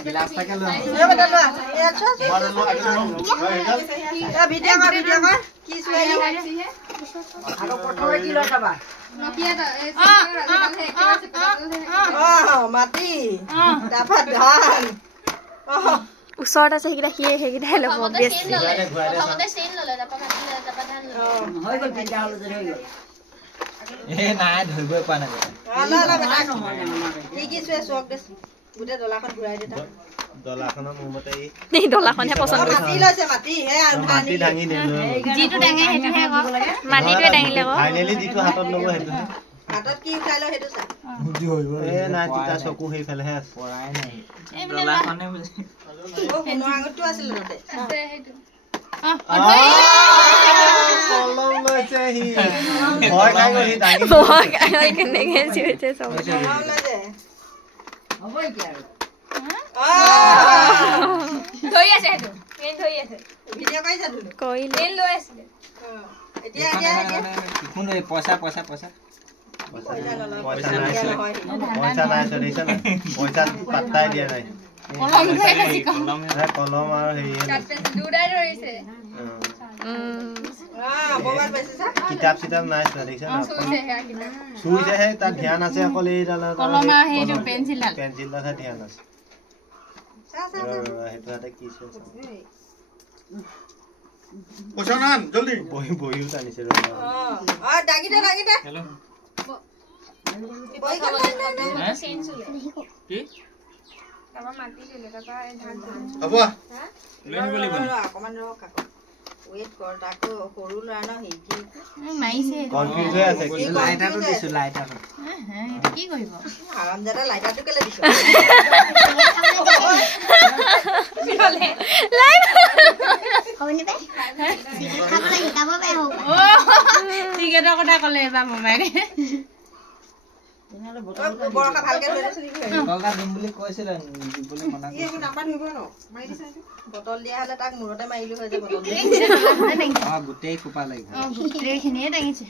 गिलास का लो ये बता लो ये अच्छा वीडियो का की सुई आरो पठवे की लटबा नकिया त माटी ताफा धान ওচৰত আছে সেইকেইটা ল'ব বেছি প্ৰথমতে চেইন ললে তাপা ধান হৈ গল ভিডিও হল হৈ গল এ নাই ধৰিবই পা নাই না বেটা কি সুই চক দে গুটে দলাখন ঘুৰাই দেতা দলাখনৰ মোমতে এই দলাখনহে পছন্দ কৰিছে মাটি লৈছে মাটি হে মাটি ডাঙি দিলো যিটো ডাঙে হেতুহে ক মাটিটোৱে ডাঙিলে ক ফাইনালি যিটো হাতত ল'ব হেতু হাতত কি উঠাই ল হেতু চা বুদ্ধি হইব এ নাই তিতা চকু হেই ফেলেহে আছে পৰাই নাই দলাখনে ও কোন আঙুটো আছিল নতে আছে হেতু কলম লৈছে হি ভয় খাই গলি ডাঙি ভয় খাই কেনেকে চিৰিছে সব কলম লৈ দে হবই কি আৰু ধৰি আছে হেতু মেন ধৰি আছে ভিডিও কইছা তুই কইলে মেন লৈ আছে এতিয়া কোন এই পইচা পইচা ললা পইচা নাই চলিছে না পইচা পাত্তাই দিয়া নাই কলম ধৰি আছে কলম আৰু হেৰি দুটাই ধৰিছে মোবাইল পাইছে সা কিতাপ চিতাপ নাই চলিছে না চুইছে হে কিনা চুইছে হে তাত ধ্যান আছে অকল এই ডালৰ কলম আৰু হেইটো পেন্সিল ডালহে ধ্যান আছে সা হেতু হাতে কি চুইছে পছনান জলদি বহিও টানিছে ডাগি দে হেল্ল' বই গল চেইন চুলে কি তাপা মাটি দিলে তাপা এই ধান হ'ব লৈ আহিব লাগিব অকমান ৰ কাক ওয়েট কৰ তাকো সৰু লৰা ন হেকি মাইছে কনফিউজ হৈ আছে কি লাইটাৰটো দিছো লাইটাৰ এটা কি কৰিব আৰাম জাদা লাইটাৰটো কেলে দিছ বিৰলে কইনি বে খাবলে শিকাব বে হোক টিকেটৰ কথা ক'লে এবাৰ মোবাইলে বৰকা ভালকে ধৰি চলি বলটা দিম বুলি কৈছিল দিবলৈ মনা এই নাম্বাৰ নিব ন মাৰি দিছ বটল দিয়া হলে তাক মূৰতে মাৰিলো হৈ যায় বটল গোটেই কোপা লাগিব গোটেইখিনিয়ে দাঙিছে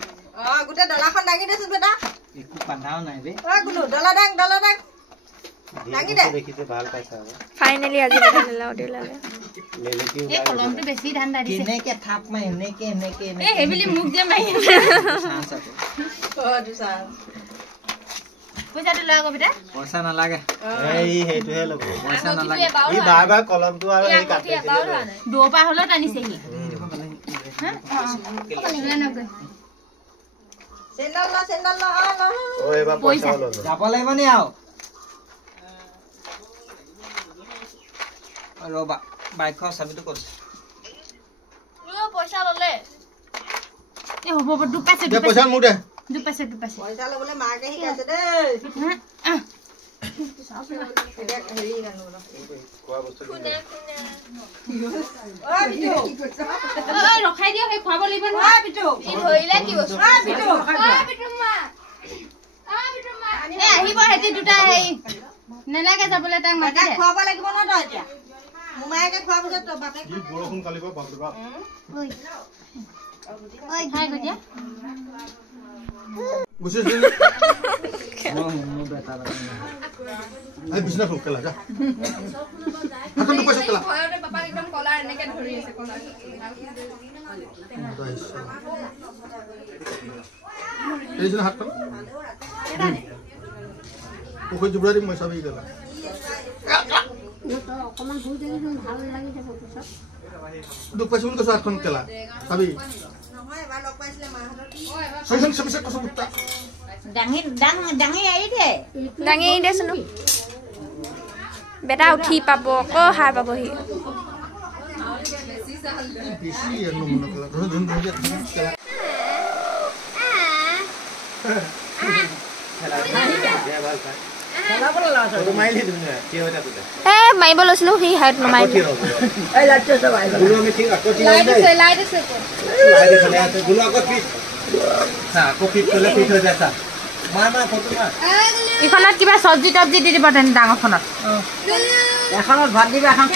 গোটে দলাখন দাঙি দেচোন বেটা একো পান্ধাও নাই বে গুলো দলা দাং দাঙি দে দেখিছে ভাল পাইছে আৰু ফাইনালি আজি বেটা লাউডি লাগে লেলেকি এই কলমটো বেছি ধান দাদিছে কেনেকে থাপ মাই এনেকে এই হেবিলি মুখ যে মাৰি চান্স আছে দুসা পইচাটো লৈ কবিতা পইচা নালাগে এই হেতুহে ল'ব পইচা নালাগে ই বাৰ কলমটো আৰু এই কাটিছিলে দোপা হলো টানিছে সি চেন্ডল ল ও এবাৰ পইচা ল'ব যাব লাগিব নি আও ৰবা বাইকৰ চাবিটো ক'ত পইচা ললে এ হ'ব দুপাইছে পইচা মু দে দুপাইছে পইচা লবলে মাকে শিকাইছে দেই হেৰি নানো খোৱা বস্তু ৰখাই দিয়ক সেই খুৱাব লাগিব নহয় বিটু ই ধৰিলে কি বস্তু বিটু মা এ আহিব হেতি দুটা হেই নেলাগে যাবলৈ তাক মাতি খুৱাব লাগিব ন তই এতিয়া মুমাইকে খোৱা পিছত তই বাপে কি বৰষুণ কালিব বাপ বাপ ঐ খাই গজা গুছিস মোৰ বেটা আই বিছনা ফুকলা যা হাতন তো পয়সা কলা ভয়তে পাপা একদম কলাৰ এনেকে ধৰি আছে কলাৰ এই যে হাতন ওকে জুবড়া দি মই সবই গলা অকমান ভুল দেখি ভাল লাগি যাব পিছত দুখ পাইছো বুলি কৈছো হাতখন কেলা ভাবি নহয় এবাৰ লগ পাইছিলে মাহঁতৰ সৈজন সবিছে কষ্ট কুত্তা ডাঙি দেচোন বেটা উঠি পাব আকৌ সাৰ পাবহি বেশি আৰ নমুনা কলা ধৰে ধৰে ধৰে কেলা মাৰিব লৈছিলো সি হাত নমাৰিব ইখনত কিবা চব্জি তব্জি দি দিব তেনে ডাঙৰখনত এখনত ভাত দিবা এখন